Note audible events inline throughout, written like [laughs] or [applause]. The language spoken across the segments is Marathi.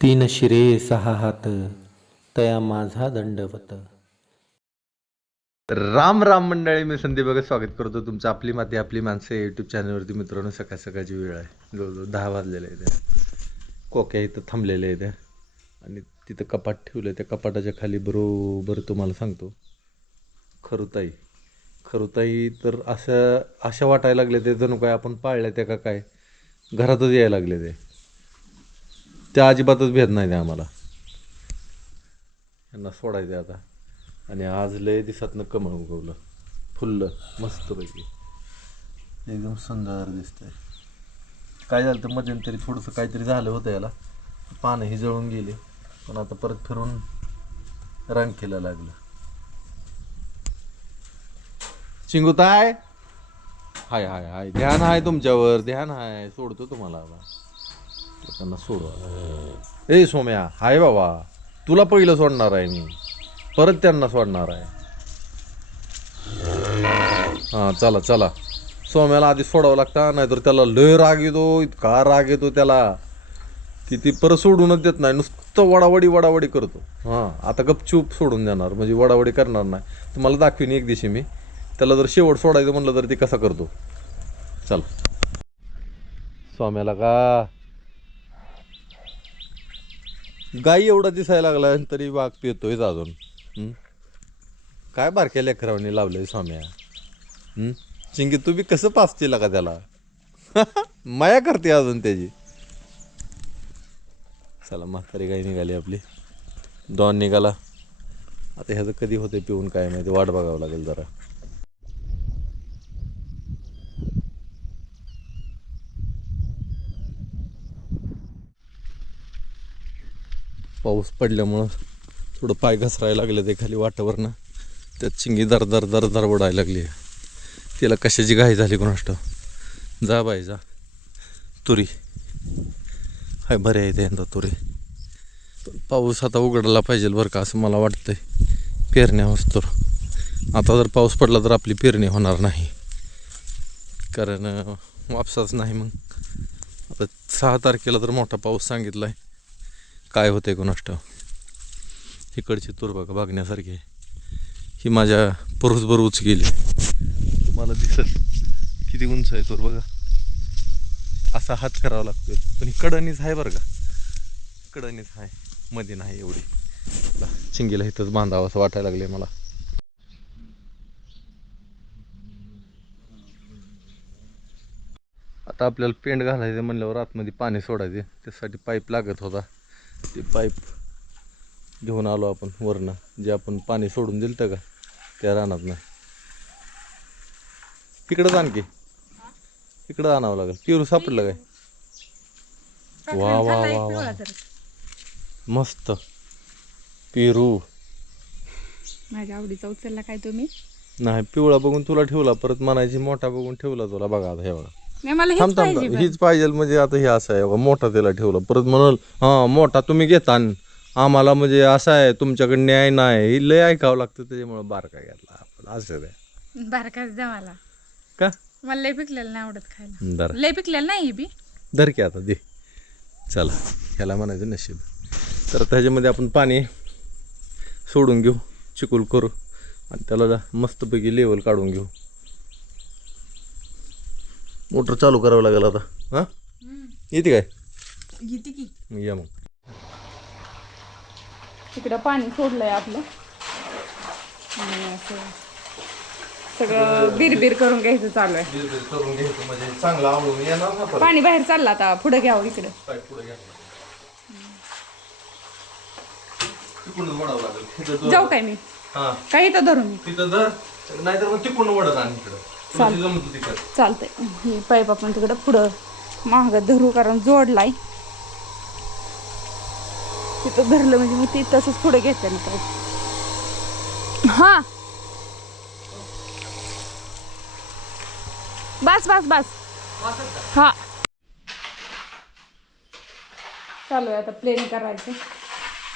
तीन शिरे सहा हात तया माझा दंडवत. राम राम मंडळी मी संदीप बघा स्वागत करतो तुमचं आपली माती आपली माणसं युट्यूब चॅनलवरती मित्रांनो सकाळ सकाळची वेळ आहे. जवळजवळ दहा वाजलेले आहे कोक्या इथं थांबलेल्या आहे त्या आणि तिथं कपाट ठेवलं त्या कपाटाच्या खाली बरोबर तुम्हाला सांगतो. खरुताई. खरुताई तर असं अशा वाटायला लागले ते जणू काय आपण पाळल्या त्या का काय? घरातच यायला लागले ते. त्या अजिबातच भेद नाही त्या आम्हाला. यांना सोडायचे आता. आणि आज लय दिसातनं कमळ उगवलं. फुललं मस्तपैकी. एकदम सुंदर दिसतंय. काय झालं तर मध्यंतरी थोडंसं काहीतरी झालं होतं याला. पानंही जळून गेली. पण आता परत फिरून रंग केलं लागलं. चिंगुताय हाय हाय हाय. ध्यान आहे तुमच्यावर. ध्यान आहे. सोडतो तुम्हाला आता त्यांना सोडवा. ए सोम्या हाय बाबा तुला पहिलं सोडणार आहे मी. परत त्यांना सोडणार आहे. हां चला चला. सोम्याला आधी सोडावं लागतं नाहीतर त्याला लय राग येतो इतका राग येतो त्याला. ती ती परत सोडूनच देत नाही नुसतं वडावडी वडावडी करतो. हां आता गपचूप सोडून देणार म्हणजे वडावडी करणार नाही. तुम्हाला दाखवीन एक दिवशी मी. त्याला जर शेवट सोडायचं म्हणलं तर ती कसा करतो. चल. स्वाम्याला का? गाई एवढा दिसायला लागला तरी वाघ पितोयच अजून. काय बारक्या लेकरावणी लावलंय स्वाम्या? चिंगी तू बी कसं पाचतील का त्याला? [laughs] माया करते अजून त्याची. चला म्हातारी गाई निघाली आपली. डॉन निघाला. आता ह्याचं कधी होते पिऊन काय माहिती वाट बघावं लागेल जरा. पाऊस पडल्यामुळं थोडं पाय घसरायला लागलं ते खाली वाटावरनं. त्यात चिंगी दर दर दर दर ओढायला लागली तिला कशाची घाई झाली कोणाष्ट? जा बाई जा. तुरी. हाय बरे आहे ते यंदा तुरी. पाऊस आता उघडला पाहिजे बरं का असं मला वाटतंय. पेरण्या तर आता जर पाऊस पडला तर आपली पेरणी होणार नाही. कारण वापसाच नाही मग. आता सहा तारखेला तर मोठा पाऊस सांगितला आहे काय होते कोणाष्ट इकडची तूर बघा बघण्यासारखी. आहे ही माझ्या परूसभर उच गेली तुम्हाला दिसत किती उंच आहे तूर बघा. असा हात करावा लागतोय. पण ही कडणीच आहे बरं का? कडणीच आहे. मध्ये नाही एवढी. चिंगीला इथंच बांधावं असं वाटायला लागले मला. आता आपल्याला पेंट घालायचं म्हणल्यावर आतमध्ये पाणी सोडायचे. त्यासाठी पाईप लागत होता. ते पाईप घेऊन आलो आपण वरनं. जे आपण पाणी सोडून दिलं का त्या रानात नाही इकडंच आणखी इकडं आणावं लागेल. पिरू सापडलं काय? वा वा वा वा. मस्त. पेरू. माझ्या आवडीचा उचलला काय तुम्ही? नाही पिवळा बघून तुला ठेवला परत म्हणायची मोठा बघून ठेवला तुला. बघा आता हे बघा नाही मला हेच थांब थांब. पाहिजे थांब. हीच पाहिजे म्हणजे आता हे असं आहे बघा, मोठा त्याला ठेवला. परत म्हणाल हा मोठा तुम्ही घेता न. आम्हाला म्हणजे असं आहे तुमच्याकडे न्याय नाही. हे लय ऐकावं लागतं त्याच्यामुळे बारका घेतला आपण. असं आहे. बारकाच द्या मला का? मला लय पिकलेलं नाही आवडत खायला. बरं. लय पिकलेलं नाही ही बी. धर की आता दे. चला ह्याला म्हणायचं नशीब. तर त्याच्यामध्ये आपण पाणी सोडून घेऊ चिकूल करू. आणि त्याला मस्तपैकी लेवल काढून घेऊ. मोटर चालू करावं लागेल आता. हां? येते काय? घेते की. या मग. तिकडं पाणी सोडलंय आपलं. सगळं बिरबिर करून घ्यायचं चालू आहे. करून घ्यायचं म्हणजे चांगलं आवडून येणार ना पाणी बाहेर चाललं आता पुढे घ्यावं इकडं. पुढे जाऊ काय मी? काय इथं धरून मी? तिथं जर नाहीतर मग तिकडून वडत आण इकडं. तिकडं चालतंय. ही पाईप आपण तिकडं पुढं महाग धरू कारण जोडलाय. तिथं धरलं म्हणजे मग ते तसंच पुढे घेते ना पाईप. हा. बस बस बस. हा. चालू आहे आता प्लेन करायचं.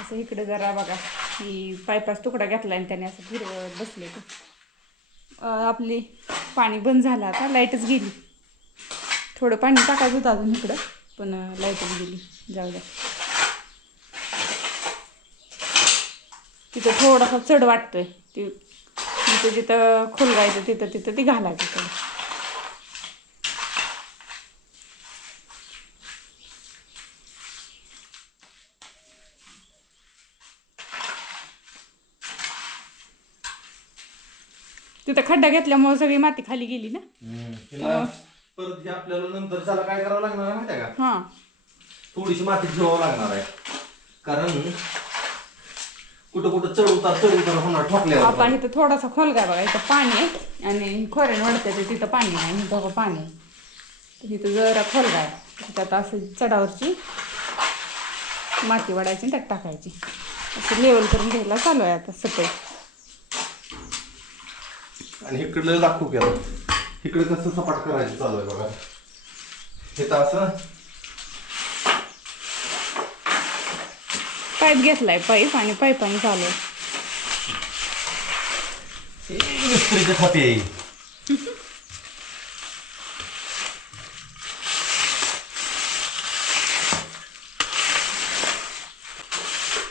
असं इकडे जरा बघा. ही पाईपाचा तुकडा घेतला आणि त्याने असं फिरवत बसले आपली पाणी बंद झालं आता लाईटच गेली. थोडं पाणी टाकायचं होतं अजून इकडं पण लाईटच गेली. जाऊ द्या. तिथं थोडंसं चढ वाटतोय. ती तिथं जिथं खोलगायचं तिथं तिथं ती घालायची थोडं. तिथं खड्डा घेतल्यामुळे सगळी माती खाली गेली ना. तिला परत हे आपल्याला नंतर त्याला काय करावं लागणार आहे माहिती आहे का? हां. थोडीशी माती ठेवावं लागणार आहे. कारण कुठं कुठं चढ उतार चढ उतार होणार आता ठोकल्यावर इथं थोडासा खोलगा बघा इथं पाणी आहे आणि खोऱ्यान वाढते ते तिथं पाणी नाही बघा पाणी आहे. तर इथं जरा खोलगा आहे. त्यात असं चढावरची माती वाढायची आणि त्यात टाकायची. असं लेवल करून घ्यायला चालू आहे आता सपय आणि इकडलं दाखवू केलं इकडे कसं सपाट करायचं चालू आहे बघा. हे तर असं. पाईप घेतलाय पाईप आणि पाईपाने चालू आहे. हे मिस्त्रीचे खाते आहे.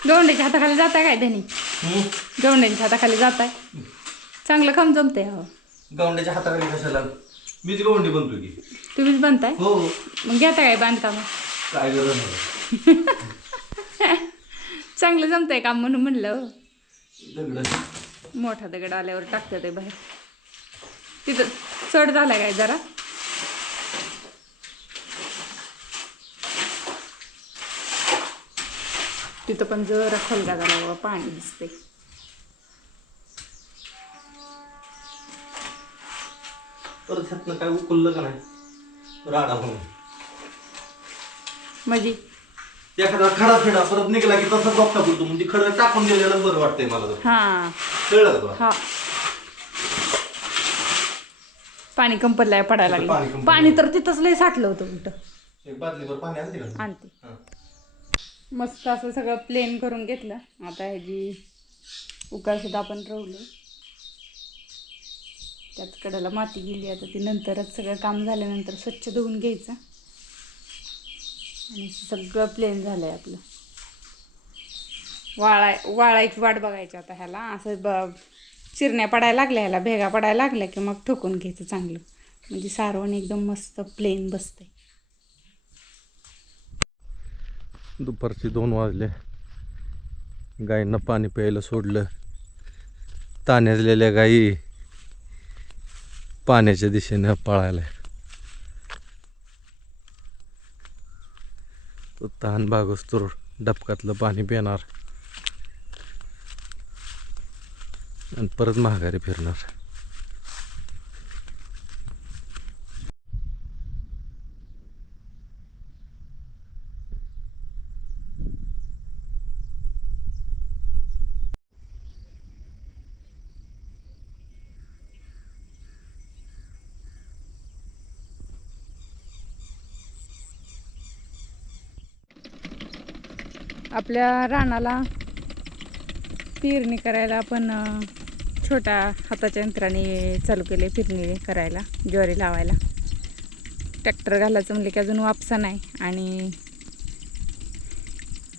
गवंड्याच्या हाताखाली जात आहे काय धनी? हम्म? गवंड्यांच्या हाताखाली जात आहे चांगलं काम जमते हो. गवंड्याच्या हाताखाली कशाला? मीच गवंडी बनतो की. तुम्हीच बनताय? हो मग घेता काय बांधकाम? काय गरज नाही. [laughs] चांगलं जमतंय काम म्हणून म्हणलं हो. दगड. मोठा दगड आल्यावर टाकतात ते बाहेर. तिथं चढ झालाय काय जरा? तिथं पण जरा खोलगा झाला बाबा पाणी दिसते परत ह्यातनं काय उकललं का नाही? राडा म्हणून. म्हणजे? एखादा खडा फिडा परत निघला की तसं बघता पडतो म्हणजे खडं टाकून गेलेलं बरं वाटतंय मला तर हा. कळलं का तुला? हा. पाणी कंपल्लाय पडायला पाणी लागलं कंपल्लंय. पाणी तर तिथंच लय साठलं होतं उलट. एक बादलीभर पाणी आणते का? आणते. हा. मस्त असं सगळं प्लेन करून घेतलं. आता ह्याची उकाळ सुद्धा आपण रवलं. त्यात कडाला माती गेली. आता ती नंतरच सगळं काम झाल्यानंतर स्वच्छ धुवून घ्यायचं. आणि सगळं प्लेन झालं आहे आपलं. वाळाय वाळायची वाट बघायची आता ह्याला. असं ब चिरण्या पडायला लागल्या ह्याला भेगा पडायला लागल्या की मग ठोकून घ्यायचं चांगलं. म्हणजे सारवण एकदम मस्त प्लेन बसते दुपारचे दोन वाजले. गायींना पाणी प्यायला सोडलं. ताण्यातलेल्या गायी पाण्याच्या दिशेनं पळायला तो तहान भागोस्तोर डबकातलं पाणी पिणार. आणि परत महागारी फिरणार. आपल्या रानाला पेरणी करायला आपण छोट्या हाताच्या यंत्राने चालू केले पेरणी करायला ज्वारी लावायला. ट्रॅक्टर घालायचं म्हणलं की अजून वापसा नाही आणि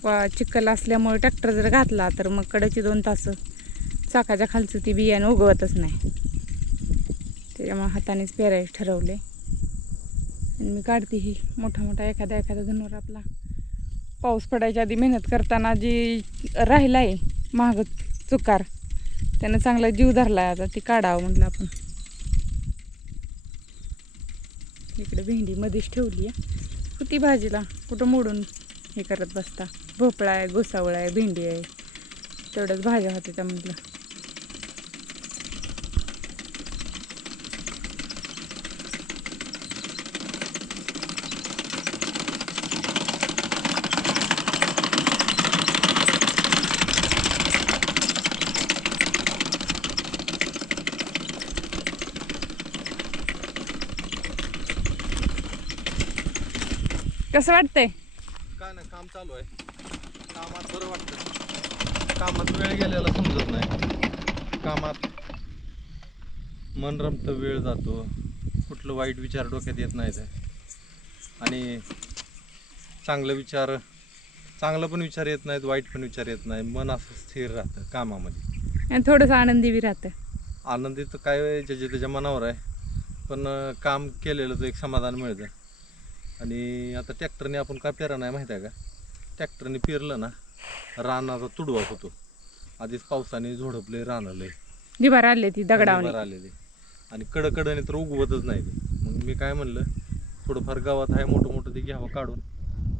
वा चिखल असल्यामुळे ट्रॅक्टर जर घातला तर मग कडची दोन तास चाकाच्या खालचं ती बियाणं उगवतच नाही. त्याच्यामुळे हातानेच पेरायचे ठरवले आणि मी काढते ही मोठा मोठा एखादा एखादा धनुर आपला पाऊस पडायच्या आधी मेहनत करताना जी राहिला आहे महाग चुकार त्यानं चांगला जीव धरला आहे आता ती काढावं म्हटलं आपण. इकडे भेंडी मध्येच ठेवली आहे. होती भाजीला? कुठं मोडून हे करत बसता? भोपळा आहे गोसावळा आहे भेंडी आहे. तेवढंच भाज्या होत्या म्हटलं. कसं वाटतंय? काय नाही काम चालू आहे. कामात बरं वाटतं. कामात वेळ गेलेला समजत नाही. कामात मन रमतं वेळ जातो. कुठलं वाईट विचार डोक्यात येत नाही आणि चांगले विचार चांगला पण विचार येत नाहीत वाईट पण विचार येत नाही. मन असं स्थिर राहतं कामामध्ये. आणि थोडंसं आनंदी बी राहतं. आनंदीचं काय ज्याच्या त्याच्या मनावर आहे. पण काम केलेलं तर एक समाधान मिळतं. आणि आता ट्रॅक्टरने आपण काय पेरा नाही माहिती आहे का? ट्रॅक्टरने पेरलं ना रानाचा तुडवा होतो. आधीच पावसाने झोडपले रानले. दिभार आले ती दगडावणे. आलेले. आणि कडकडने तर उगवतच नाही ते. मग मी काय म्हणलं थोडंफार गावात आहे मोठं मोठं ते घ्यावं काढून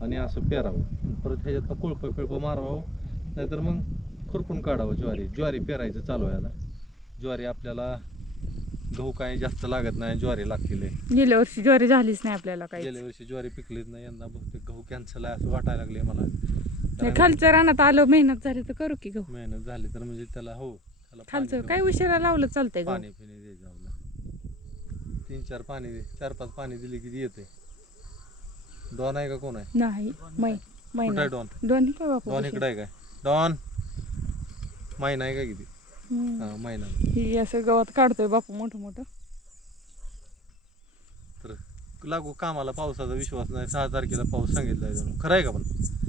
आणि असं पेरावं. परत ह्याच्यात कुळपं पिळपं मारावं. नाहीतर मग खुरपून काढावं ज्वारी. ज्वारी पेरायचं चालू आहे आता. ज्वारी आपल्याला गहू काय जास्त लागत नाही ज्वारी लागतील. गेल्या वर्षी ज्वारी झालीच नाही आपल्याला काही गेल्या वर्षी ज्वारी पिकलीच नाही यंदा बहुतेक गहू कॅन्सल आहे असं वाटायला लागले मला. कारण खालच्या रानात आलो मेहनत झाली तर करू की गहू. मेहनत झाली तर म्हणजे त्याला हो त्याला खालचं. काय उशिरा लावलं चालतंय गहू? पाणी पिणे द्यायचं आपलं तीन चार पाणी दे चार पाच पाणी दिले की येते डॉन आहे का कोण आहे? नाही मै कुठं महिना आहे डॉन? दोन्ही काय बापू डॉन इकडे आहे काय? डॉन? महिना आहे का किती? हम्म. हा महिना ही असं गवत काढतोय बापू मोठं मोठं. तर लागू कामाला पावसाचा विश्वास नाही. सहा तारखेला पाऊस सांगितलाय जणू खरं आहे का पण?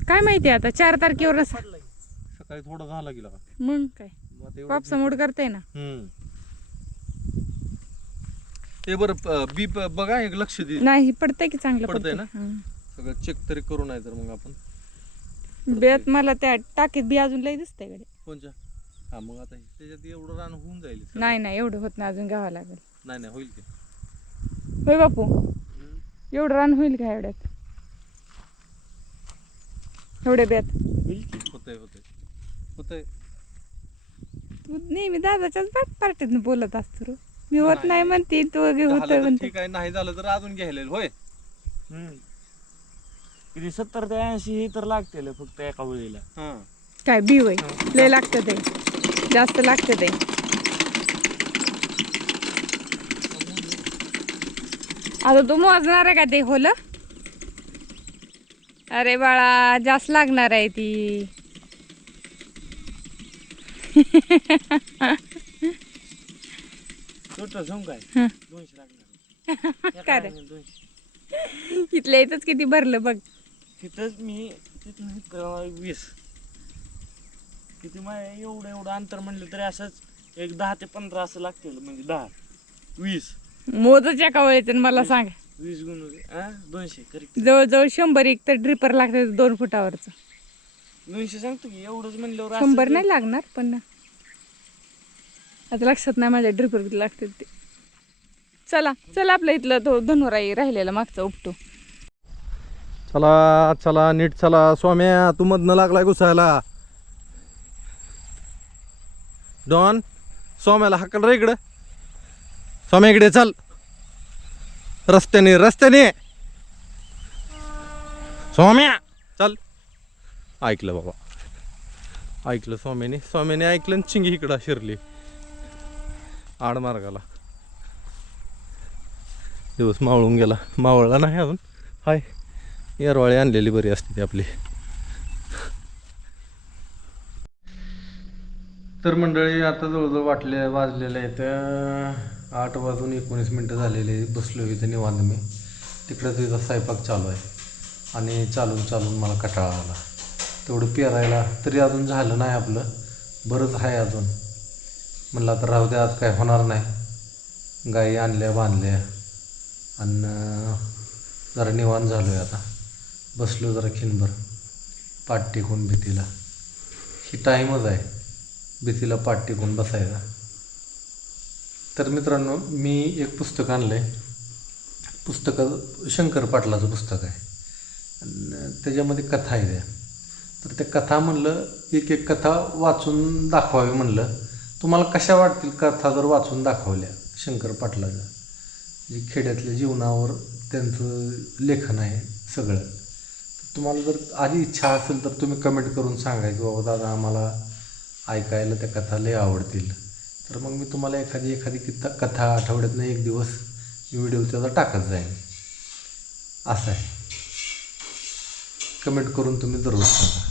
काय माहिती आता चार तारखेवर सकाळी थोडं झाला गेला का? मग काय? मग आता एवढं पापसामोड करते ना. हम्म. ते बरं प- बी प- बघा एक लक्ष दे. नाही पडतंय की चांगलं पडतंय पडतंय. ना? हं. सगळं चेक तरी करू नाही तर मग आपण. बेत मला त्या टाकीत बी अजून लई दिसतंय गडे कोणच्या? हा मग आता त्याच्यात एवढं रान होऊन जाईल. नाही नाही एवढं होत नाही अजून गावा लागेल. नाही नाही होईल की. होय बापू? एवढं रान होईल का एवढ्यात? एवढे बेत होतंय होतंय. होतंय. तू नेहमी दादाच्याच बाट पार्टीत बोलत असतो रे. मी होत नाही. नाही. म्हणते तू होत झालं तर म्हणते. ठीक आहे नाही झालं तर अजून घ्यायला होय. हम्म. किती सत्तर ते ऐंशी हे तर लागतील फक्त एका वेळेला हा. काय बी होय? लय लागतं ते. जास्त लागतं ते. आता तू मोजणार आहे का ते होल अरे बाळा जास्त लागणार आहे ती. [laughs] काय इथल्या इथंच किती भरलं बघ. तिथंच मी वीस. किती माय एवढं एवढं अंतर म्हणलं तरी असंच एक दहा ते पंधरा असं लागतील म्हणजे दहा. वीस. मोजच एका वेळेच मला सांग. वीस गुण हा दोनशे करेक्ट जवळजवळ शंभर एक तर ड्रिपर लागतं दोन फुटावरचं. दोनशे सांगतो की एवढंच म्हणल्यावर असं शंभर नाही लागणार पण आता लक्षात नाही माझ्या ड्रिपर किती लागते ते. चला चला आपल्या इथलं तो धनुराई राहिलेला मागचा उपटू. चला चला नीट चला. स्वाम्या तू मधनं लागलाय घुसायला डॉन स्वाम्याला हाकल रे इकडं. स्वाम्या इकडे चल. रस्त्याने रस्त्याने. स्वाम्या चल. ऐकलं बाबा. ऐकलं स्वामीने स्वामीने ऐकलं आणि चिंगी इकडं शिरली. आडमार्गाला दिवस मावळून गेला. मावळला नाही अजून. हाय. येरवाळी आणलेली बरी असते ती आपली. तर मंडळी आता जवळजवळ वाटले वाजलेलं आहे तर आठ वाजून एकोणीस मिनटं झालेले बसलो इथं निवांत मी. तिकडं तिथं स्वयंपाक चालू आहे. आणि चालून चालून मला कटाळा आला. तेवढं पेरायला तरी अजून झालं नाही आपलं. बरंच आहे अजून. म्हणलं आता राहू द्या आज काय होणार नाही. गाई आणल्या बांधल्या. आणि जरा निवांत झालो आहे आता. बसलो जरा खिनभर. पाठ टेकून भीतीला. ही टाईमच आहे. भीतीला पाठ टिकून बसायचा तर मित्रांनो मी एक पुस्तक आणलं आहे पुस्तकं शंकर पाटलाचं पुस्तक आहे. त्याच्यामध्ये कथा आहे त्या. तर त्या कथा म्हणलं एक एक कथा वाचून दाखवावी म्हणलं. तुम्हाला कशा वाटतील कथा जर वाचून दाखवल्या शंकर पाटलाच्या? जे खेड्यातल्या जीवनावर त्यांचं लेखन आहे सगळं. तुम्हाला जर आधी इच्छा असेल तर तुम्ही कमेंट करून सांगा की बाबा दादा आम्हाला ऐकायला त्या कथा लय आवडतील. तर मग मी तुम्हाला एखादी एखादी किता कथा आठवड्यातनं एक दिवस व्हिडिओ त्याचा टाकत जाईन. असं आहे. कमेंट करून तुम्ही जरूर सांगा.